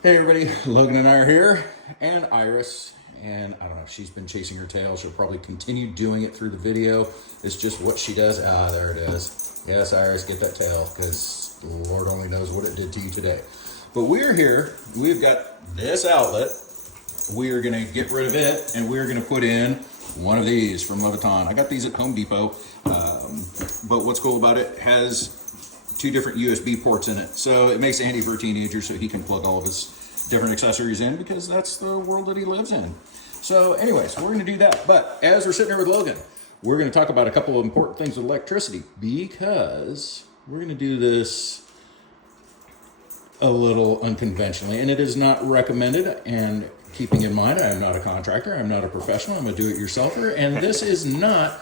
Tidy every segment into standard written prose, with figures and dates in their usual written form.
Hey everybody, Logan and I are here, and Iris, and I don't know if she's been chasing her tail. She'll probably continue doing it through the video. It's just what she does. Ah, there it is. Yes, Iris, get that tail, because the Lord only knows what it did to you today. But we're here. We've got this outlet. We are going to get rid of it, and we're going to put in one of these from Leviton. I got these at Home Depot, but what's cool about it has two different USB ports in it. So it makes it handy for a teenager so he can plug all of his different accessories in, because that's the world that he lives in. So anyways, we're gonna do that. But as we're sitting here with Logan, we're gonna talk about a couple of important things with electricity, because we're gonna do this a little unconventionally, and it is not recommended. And keeping in mind, I'm not a contractor, I'm not a professional, I'm a do-it-yourselfer, and this is not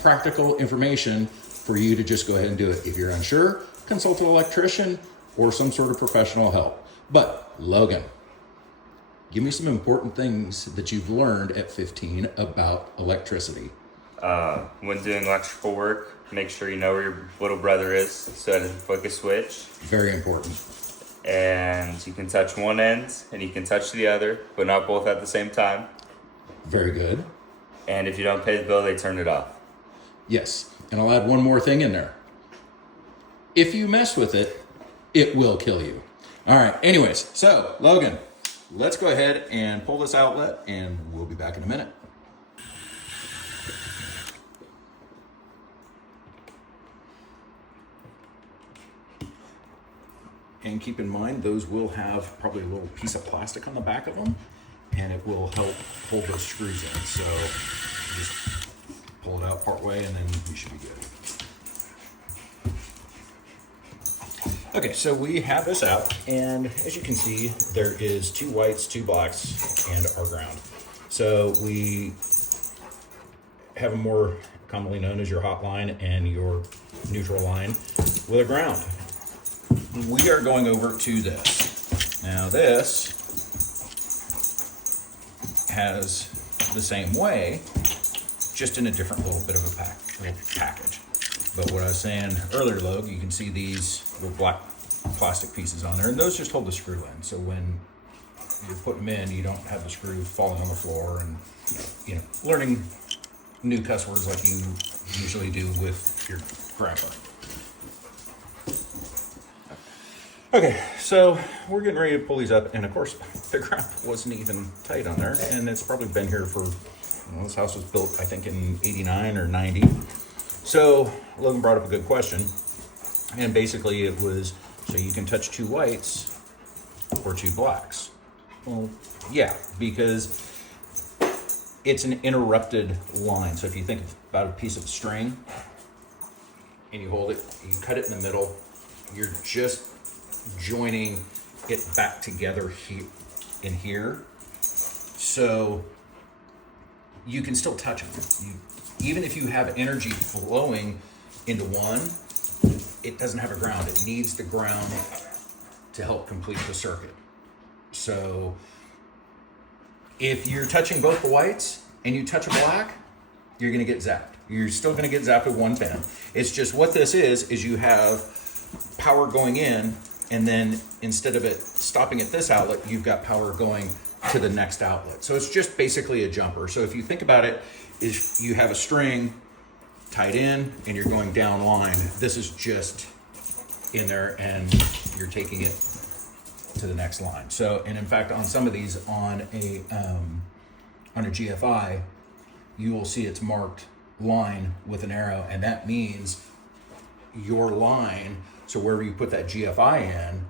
practical information for you to just go ahead and do it. If you're unsure, consult an electrician or some sort of professional help. But Logan, give me some important things that you've learned at 15 about electricity. When doing electrical work, make sure you know where your little brother is so that it doesn't flick a switch. Very important. And you can touch one end and you can touch the other, but not both at the same time. Very good. And if you don't pay the bill, they turn it off. Yes, and I'll add one more thing in there. If you mess with it, it will kill you. All right, anyways, so Logan, let's go ahead and pull this outlet, and we'll be back in a minute. And keep in mind, those will have probably a little piece of plastic on the back of them, and it will help hold those screws in. So just pull it out part way, and then you should be good. Okay, so we have this out, and as you can see, there is 2 whites, 2 blacks, and our ground. So we have a more commonly known as your hot line and your neutral line with a ground. We are going over to this. Now this has the same way, just in a different little bit of a package. But what I was saying earlier, Log, you can see these little black plastic pieces on there, and those just hold the screw in. So when you're putting them in, you don't have the screw falling on the floor and, you know, learning new cuss words like you usually do with your grandpa. Okay, so we're getting ready to pull these up, and of course, the ground wasn't even tight on there, and it's probably been here for, this house was built, I think, in 89 or 90. So Logan brought up a good question, and basically it was, so you can touch 2 whites or 2 blacks. Well, yeah, because it's an interrupted line. So if you think about a piece of string, and you hold it, you cut it in the middle, you're just joining it back together here in here. So you can still touch them. Even if you have energy flowing into one, it doesn't have a ground. It needs the ground to help complete the circuit. So if you're touching both the whites and you touch a black, you're going to get zapped. You're still going to get zapped with one pin. It's just what this is you have power going in, and then instead of it stopping at this outlet, you've got power going to the next outlet. So it's just basically a jumper. So if you think about it, is you have a string tied in and you're going down line. This is just in there and you're taking it to the next line. So, and in fact, on some of these on a GFI, you will see it's marked line with an arrow, and that means your line. So wherever you put that GFI in,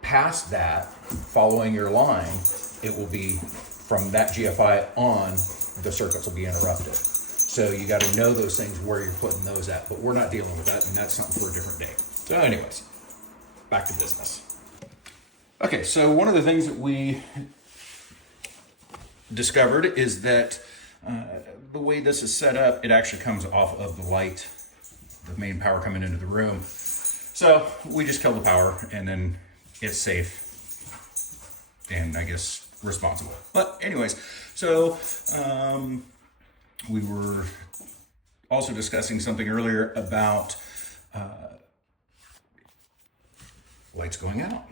past that, following your line, it will be from that GFI on, the circuits will be interrupted. So you got to know those things where you're putting those at, but we're not dealing with that, and that's something for a different day. So anyways, back to business. Okay, so one of the things that we discovered is that the way this is set up, it actually comes off of the light, the main power coming into the room. So we just kill the power, and then it's safe and I guess responsible. But anyways, so we were also discussing something earlier about lights going out.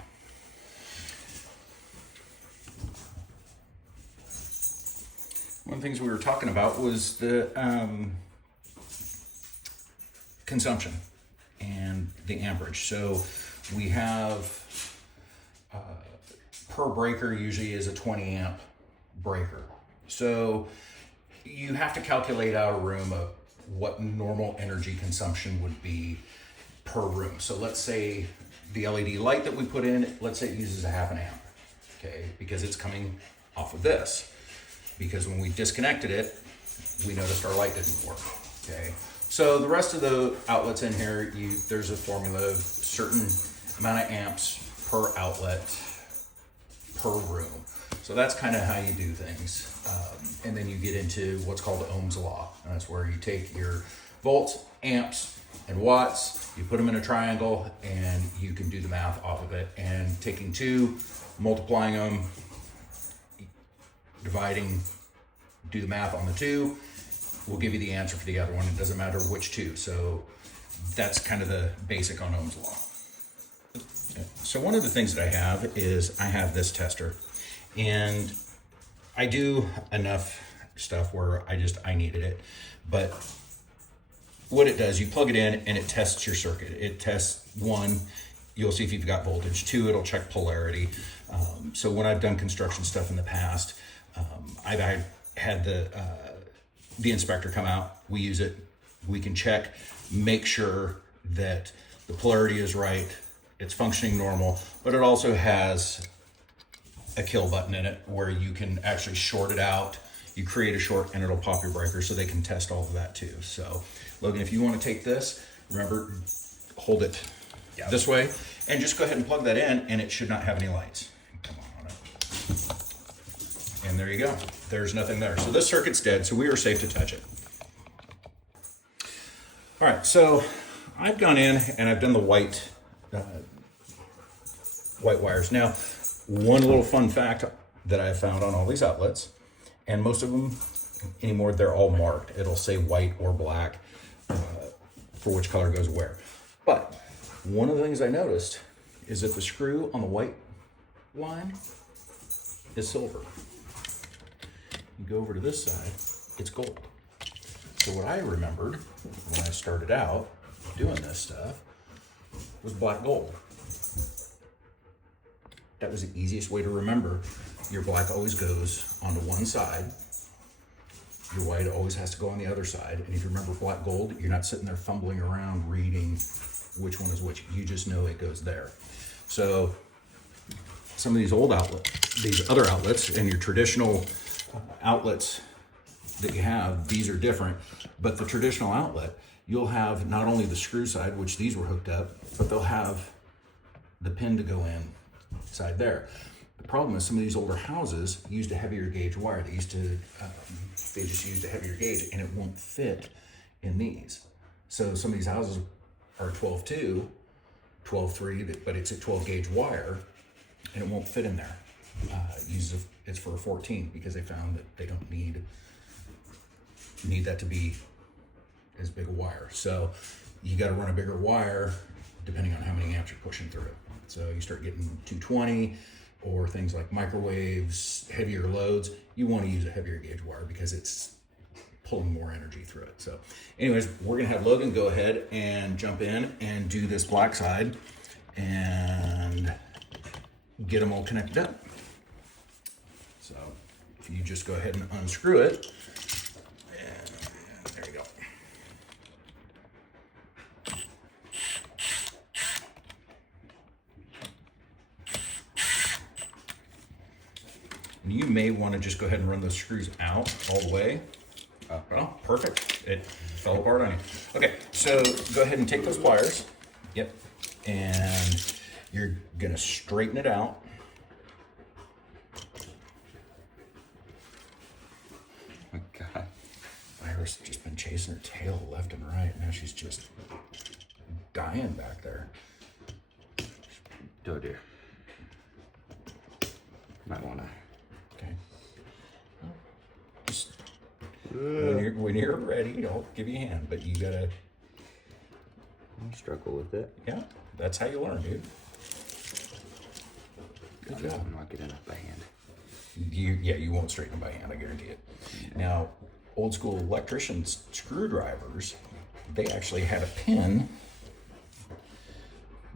one of the things we were talking about was the consumption and the amperage. So we have per breaker usually is a 20 amp breaker. So you have to calculate out a room of what normal energy consumption would be per room. So let's say the LED light that we put in, let's say it uses a half an amp, okay? Because it's coming off of this. Because when we disconnected it, we noticed our light didn't work, okay? So the rest of the outlets in here, there's a formula of certain amount of amps per outlet per room. So that's kind of how you do things. And then you get into what's called Ohm's law. And that's where you take your volts, amps, and watts, you put them in a triangle, and you can do the math off of it. And taking two, multiplying them, dividing, do the math on the two, will give you the answer for the other one. It doesn't matter which two. So that's kind of the basic on Ohm's law. So one of the things that I have is I have this tester, and I do enough stuff where I needed it. But what it does, you plug it in and it tests your circuit. It tests one, you'll see if you've got voltage. Two, it'll check polarity. So when I've done construction stuff in the past, I've had the inspector come out, we use it, we can check, make sure that the polarity is right, it's functioning normal, but it also has a kill button in it where you can actually short it out. You create a short and it'll pop your breaker, so they can test all of that too. So Logan, if you want to take this, remember, hold it this way and just go ahead and plug that in, and it should not have any lights. Come on up. And there you go. There's nothing there. So this circuit's dead, so we are safe to touch it. All right, so I've gone in and I've done the white wires. Now, one little fun fact that I found on all these outlets, and most of them anymore, they're all marked. It'll say white or black for which color goes where. But one of the things I noticed is that the screw on the white line is silver. You go over to this side, it's gold. So what I remembered when I started out doing this stuff was black gold. That was the easiest way to remember. Your black always goes onto one side. Your white always has to go on the other side. And if you remember black gold, you're not sitting there fumbling around reading which one is which. You just know it goes there. So some of these old outlets, these other outlets, and your traditional outlets that you have, these are different. But the traditional outlet, you'll have not only the screw side, which these were hooked up, but they'll have the pin to go in side there. The problem is some of these older houses used a heavier gauge wire. They just used a heavier gauge, and it won't fit in these. So some of these houses are 12.2, 12.3, but it's a 12 gauge wire, and it won't fit in there. It's for a 14 because they found that they don't need that to be as big a wire. So you got to run a bigger wire depending on how many amps you're pushing through it. So you start getting 220 or things like microwaves, heavier loads. You want to use a heavier gauge wire because it's pulling more energy through it. So anyways, we're gonna have Logan go ahead and jump in and do this black side and get them all connected up. So if you just go ahead and unscrew it, and there you go. And you may want to just go ahead and run those screws out all the way. Well, perfect. It fell apart on you. Okay, so go ahead and take those pliers. Yep. And you're gonna straighten it out. Oh my God. Iris has just been chasing her tail left and right. Now she's just dying back there. Oh dear. Might wanna. Okay. Just when you're ready, I'll give you a hand, but you gotta. I'll struggle with it. Yeah, that's how you learn, dude. Good job. I'm not good enough by hand. You won't straighten them by hand, I guarantee it. Now, old school electricians screwdrivers, they actually had a pin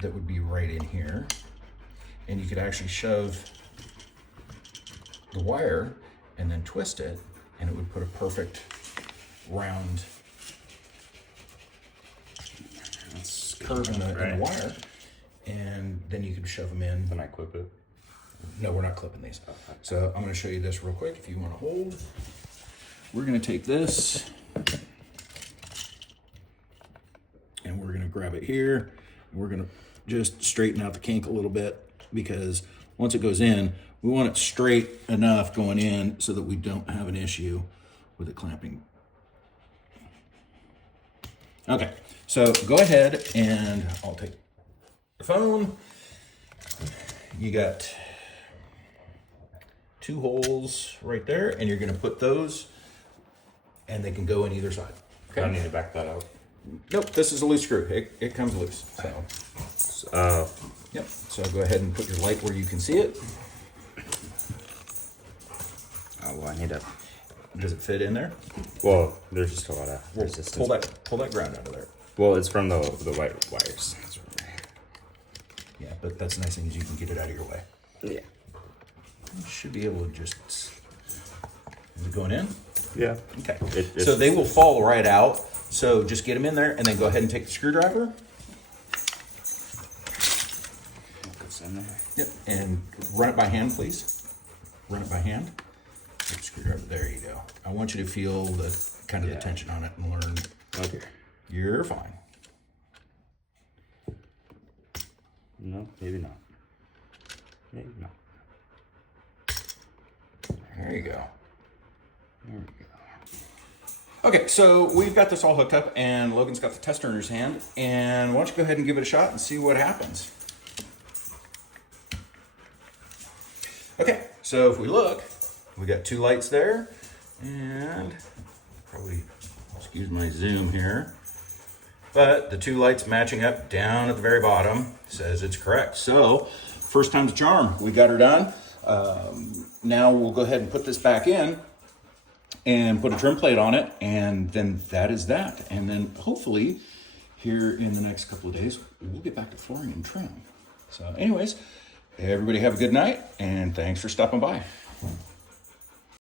that would be right in here, and you could actually shove the wire and then twist it, and it would put a perfect round curve in the wire, and then you could shove them in. Can I clip it? No, we're not clipping these. So I'm going to show you this real quick if you want to hold. We're going to take this and we're going to grab it here. We're going to just straighten out the kink a little bit, because once it goes in, we want it straight enough going in so that we don't have an issue with it clamping. Okay, so go ahead and I'll take the phone. You got 2 holes right there, and you're going to put those, and they can go in either side. Okay. I need to back that out. Nope, this is a loose screw. It comes loose. So. Yep. So go ahead and put your light where you can see it. Oh, well, I need to. Does it fit in there? Well, there's just a lot of resistance. Pull that ground out of there. Well, it's from the white wires. Yeah, but that's the nice thing is you can get it out of your way. Yeah. You should be able to just. Is it going in? Yeah. Okay. So they will fall right out. So just get them in there, and then go ahead and take the screwdriver. In there. Yep. And run it by hand, please. Run it by hand. Take the screwdriver. There you go. I want you to feel the kind of the tension on it and learn. Okay. You're fine. No, maybe not. Maybe not. There you go. There we go. Okay, so we've got this all hooked up, and Logan's got the tester in his hand. And why don't you go ahead and give it a shot and see what happens. Okay, so if we look, we got 2 lights there, and probably excuse my zoom here, but the 2 lights matching up down at the very bottom says it's correct. So first time's a charm. We got her done. Now we'll go ahead and put this back in and put a trim plate on it, and then that is that. And then hopefully here in the next couple of days, we'll get back to flooring and trim. So anyways, everybody have a good night, and thanks for stopping by.